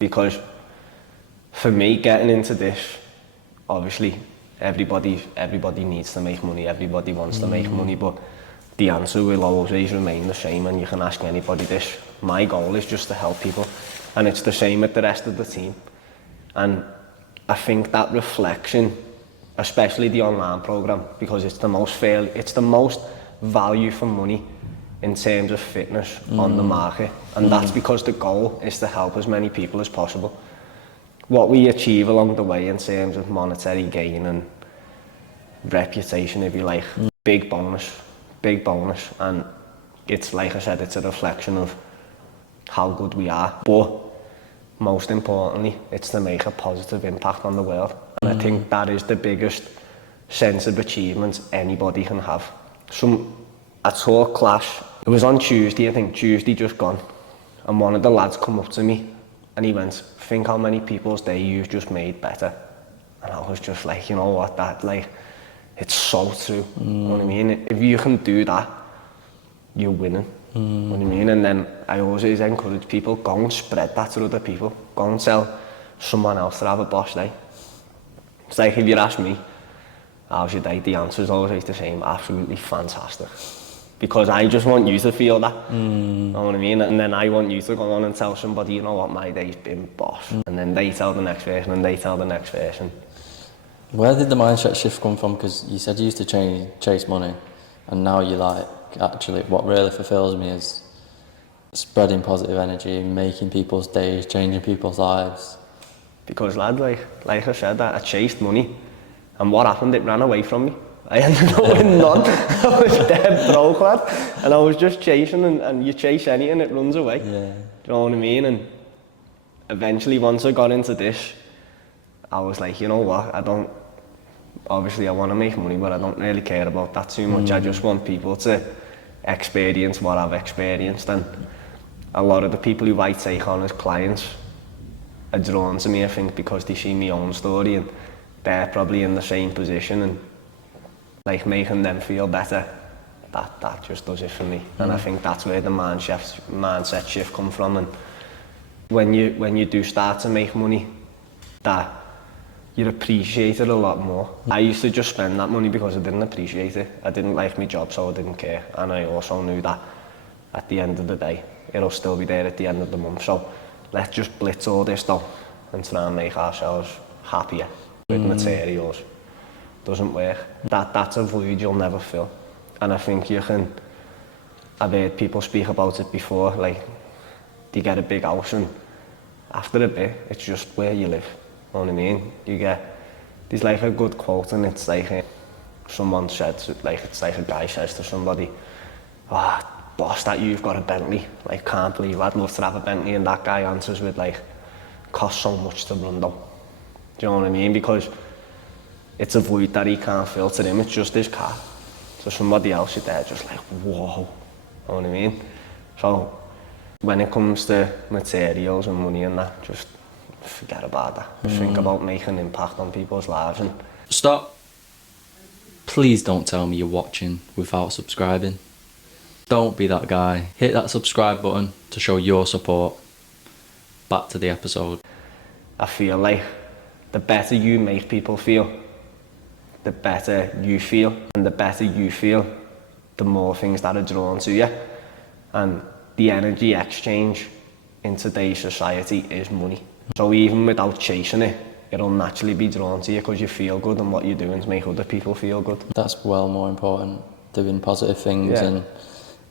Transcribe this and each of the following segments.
Because for me, getting into this, obviously, everybody needs to make money, everybody wants to make money, but the answer will always remain the same, and you can ask anybody this. My goal is just to help people, and it's the same with the rest of the team. And I think that reflection, especially the online program, because it's the most value for money in terms of fitness on the market, and that's because the goal is to help as many people as possible. What we achieve along the way in terms of monetary gain and reputation, if you like, big bonus, and it's like I said, it's a reflection of how good we are, but most importantly, it's to make a positive impact on the world. And I think that is the biggest sense of achievement anybody can have. I taught class, it was on Tuesday, I think, Tuesday just gone, and one of the lads come up to me and he went, think how many people's day you've just made better. And I was just like, you know what, that, like, it's so true. You know what I mean? If you can do that, you're winning. You know what I mean? And then I always encourage people, go and spread that to other people. Go and tell someone else to have a boss day. It's like, if you ask me, how's your day? The answer is always the same, absolutely fantastic. Because I just want you to feel that, you know what I mean? And then I want you to go on and tell somebody, you know what, my day's been boss. And then they tell the next person, and they tell the next person. Where did the mindset shift come from? Because you said you used to chase money, and now you're like, actually, what really fulfills me is spreading positive energy, making people's days, changing people's lives. Because lad, like I said, I chased money, and what happened? It ran away from me. I ended up with none. I was dead broke, lad, and I was just chasing, and you chase anything, it runs away. Yeah. Do you know what I mean? And eventually, once I got into this, I was like, you know what, obviously I want to make money, but I don't really care about that too much. I just want people to experience what I've experienced, and a lot of the people who I take on as clients are drawn to me, I think, because they see my own story and they're probably in the same position, and like making them feel better, that just does it for me. And I think that's where the mindset shift come from. And when you do start to make money, that you appreciate it a lot more. I used to just spend that money because I didn't appreciate it. I didn't like my job, so I didn't care. And I also knew that at the end of the day, it'll still be there at the end of the month. So let's just blitz all this though and try and make ourselves happier with materials. Doesn't work. That's a void you'll never fill. And I think I've heard people speak about it before, like they get a big house and after a bit, it's just where you live. You know what I mean? There's like a good quote, and it's like someone said, like, it's like a guy says to somebody, boss, that you've got a Bentley. Like, can't believe I'd love to have a Bentley. And that guy answers with like, costs so much to run though. Do you know what I mean? Because it's a void that he can't fill. To him, it's just his car. So somebody else is there just like, whoa. You know what I mean? So when it comes to materials and money and that, just forget about that. Think about making an impact on people's lives. And stop. Please don't tell me you're watching without subscribing. Don't be that guy. Hit that subscribe button to show your support. Back to the episode. I feel like the better you make people feel, the better you feel. And the better you feel, the more things that are drawn to you. And the energy exchange in today's society is money. So even without chasing it, it'll naturally be drawn to you because you feel good, and what you're doing to make other people feel good. That's well more important, doing positive things. Yeah. And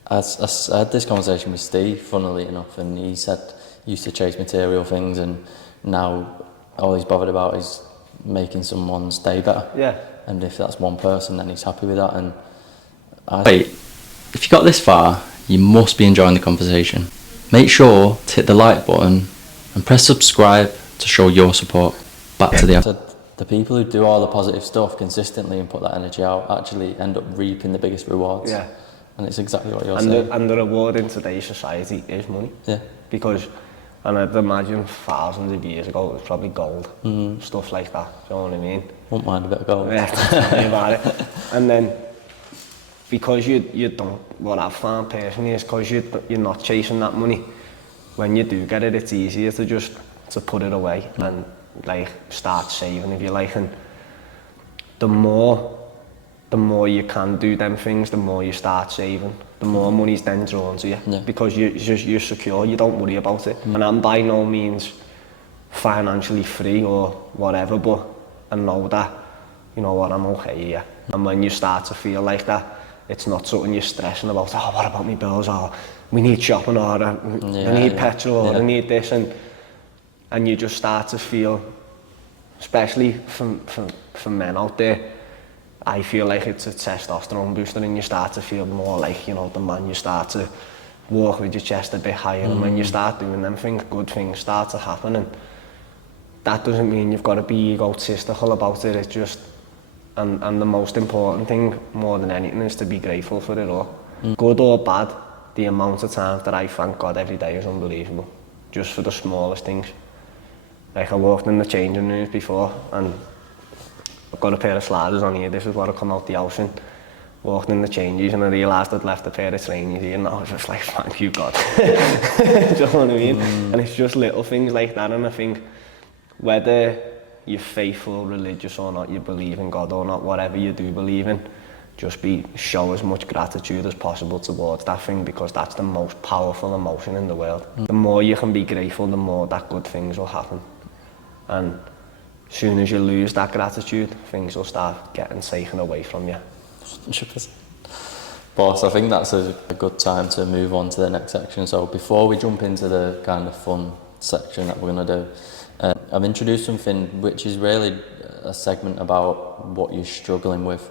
I had this conversation with Steve, funnily enough, and he said he used to chase material things, and now all he's bothered about is making someone's day better. Yeah. And if that's one person, then he's happy with that. And wait, if you got this far, you must be enjoying the conversation. Make sure to hit the like button and press subscribe to show your support. Back to the episode. The people who do all the positive stuff consistently and put that energy out actually end up reaping the biggest rewards. Yeah. And it's exactly what you're saying. And the reward in today's society is money. Yeah. Because, and I'd imagine thousands of years ago, it was probably gold. Stuff like that, do you know what I mean? Won't mind a bit of gold. Yeah, tell me about it. And then, because you don't, what I've found personally is because you're not chasing that money, when you do get it, it's easier to just to put it away and like start saving, if you like. And the more you can do them things, the more you start saving, the more money's then drawn to you, because you're secure, you don't worry about it. And I'm by no means financially free or whatever, but I know that, you know what, I'm okay here. And when you start to feel like that, it's not something you're stressing about, oh, what about my bills, or we need shopping, or I need petrol, or I need this, and you just start to feel, especially for men out there, I feel like it's a testosterone booster, and you start to feel more like, you know, the man. You start to walk with your chest a bit higher, and when you start doing them things, good things start to happen. And that doesn't mean you've got to be egotistical about it. It's just, and the most important thing, more than anything, is to be grateful for it all. Good or bad, the amount of times that I thank God every day is unbelievable, just for the smallest things. Like I walked in the changing rooms before, and I've got a pair of sliders on here. This is what I come out the house in. Walked in the changes, and I realised I'd left a pair of trainers here, and I was just like, thank you, God. Do you know what I mean? And it's just little things like that, and I think whether you're faithful, religious or not, you believe in God or not, whatever you do believe in, just show as much gratitude as possible towards that thing, because that's the most powerful emotion in the world. The more you can be grateful, the more that good things will happen. And as soon as you lose that gratitude, things will start getting taken away from you. 100%. Boss, I think that's a good time to move on to the next section. So before we jump into the kind of fun section that we're going to do, I've introduced something which is really a segment about what you're struggling with.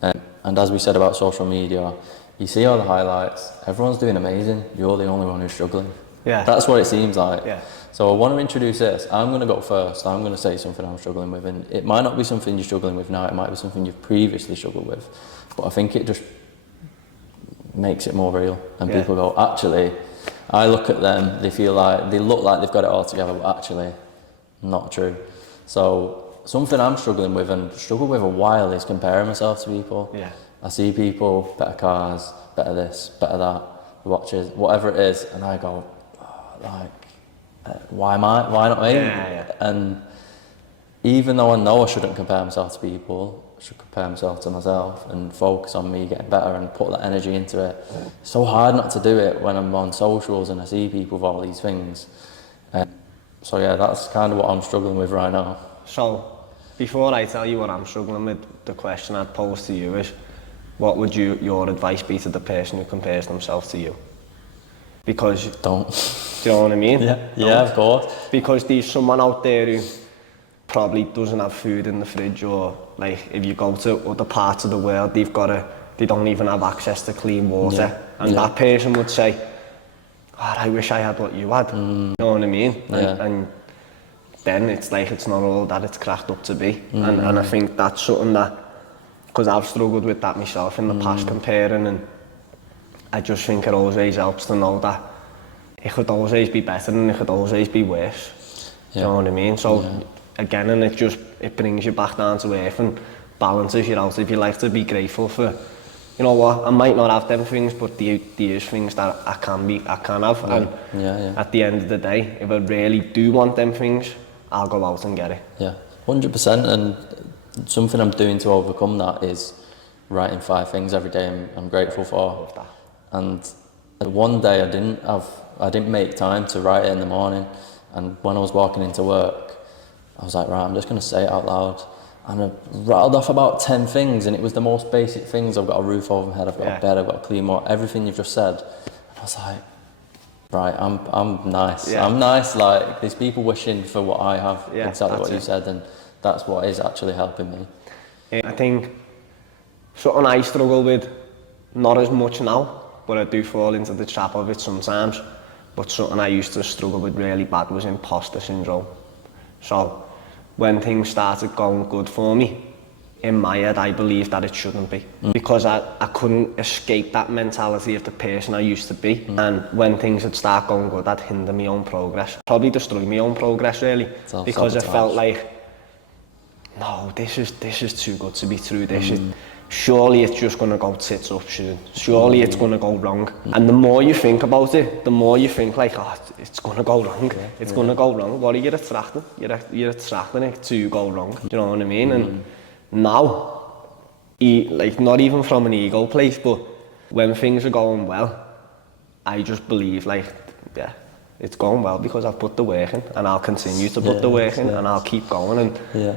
And as we said about social media, you see all the highlights, everyone's doing amazing, you're the only one who's struggling. Yeah. That's what it seems like. Yeah. So I want to introduce this. I'm going to go first. I'm going to say something I'm struggling with, and it might not be something you're struggling with now, it might be something you've previously struggled with, but I think it just makes it more real, and people go, actually, I look at them, they look like they've got it all together, but actually not true. So something I'm struggling with, and struggled with a while, is comparing myself to people. Yeah. I see people, better cars, better this, better that, watches, whatever it is, and I go, why not me? Yeah. And even though I know I shouldn't compare myself to people, I should compare myself to myself and focus on me getting better and put that energy into it. It's so hard not to do it when I'm on socials and I see people with all these things. So yeah, that's kind of what I'm struggling with right now. So, before I tell you what I'm struggling with, the question I'd pose to you is, what would your advice be to the person who compares themselves to you? Because don't. Do you know what I mean? Yeah, of course. Because there's someone out there who probably doesn't have food in the fridge, or like if you go to other parts of the world, they don't even have access to clean water, and that person would say, God, I wish I had what you had. You know what I mean? And then it's like it's not all that it's cracked up to be. And I think that's something that, because I've struggled with that myself in the past, comparing, and I just think it always helps to know that it could always be better and it could always be worse. Do you know what I mean? So again, and it brings you back down to earth and balances you out. If you like to be grateful for, you know what, I might not have them things, but there's things that I can have. And at the end of the day, if I really do want them things, I'll go out and get it. Yeah, 100%. And something I'm doing to overcome that is writing 5 things every day I'm grateful for. Love that. And one day I didn't make time to write it in the morning, and when I was walking into work, I was like, right, I'm just going to say it out loud. And I rattled off about 10 things, and it was the most basic things. I've got a roof over my head, I've got a bed, I've got a clean water, everything you've just said. And I was like, right, I'm nice. Yeah. I'm nice. Like, there's people wishing for what I have, exactly what you it. said, and that's what is actually helping me. I think something I struggle with, not as much now, but I do fall into the trap of it sometimes. But something I used to struggle with really bad was imposter syndrome. So when things started going good for me, in my head I believed that it shouldn't be. Because I couldn't escape that mentality of the person I used to be. And when things would start going good, I'd hinder my own progress. Probably destroy my own progress really. Because I felt like, no, this is too good to be true. surely it's just going to go tits up soon. Surely it's going to go wrong. And the more you think about it, the more you think like, oh, it's going to go wrong. It's going to go wrong. What are you attracting? You're attracting it to go wrong. Do you know what I mean? And now, like not even from an ego place, but when things are going well, I just believe like, yeah, it's going well because I've put the work in, and I'll continue to put the work in, and I'll keep going. And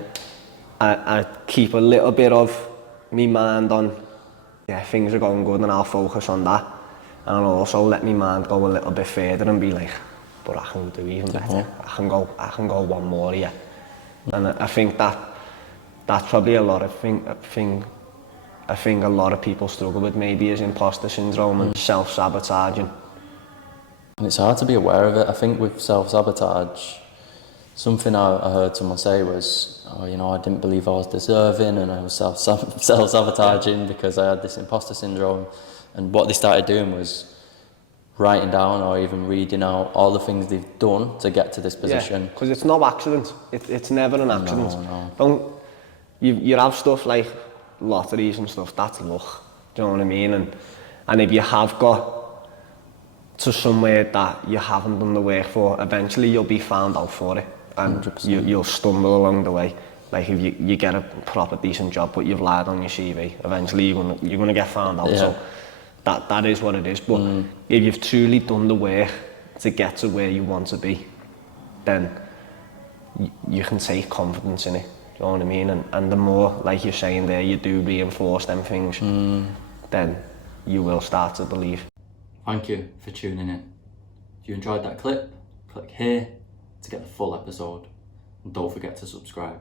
I keep a little bit of me mind on, yeah, things are going good, and I'll focus on that. And I'll also let me mind go a little bit further and be like, but I can do even better. I can go one more here. And I think that's probably a lot of I think a lot of people struggle with maybe is imposter syndrome and self-sabotaging. And it's hard to be aware of it. I think with self-sabotage, something I heard someone say was, oh, you know, I didn't believe I was deserving, and I was self-sabotaging because I had this imposter syndrome. And what they started doing was writing down or even reading out all the things they've done to get to this position. Because it's no accident. It's never an accident. No. You have stuff like lotteries and stuff, that's luck. Do you know what I mean? And if you have got to somewhere that you haven't done the work for, eventually you'll be found out for it, and you'll stumble along the way. Like if you get a proper decent job but you've lied on your CV, eventually you're gonna get found out. So that is what it is. But if you've truly done the work to get to where you want to be, then you can take confidence in it. Do you know what I mean? And the more, like you're saying there, you do reinforce them things, then you will start to believe. Thank you for tuning in. If you enjoyed that clip, click here to get the full episode, and don't forget to subscribe.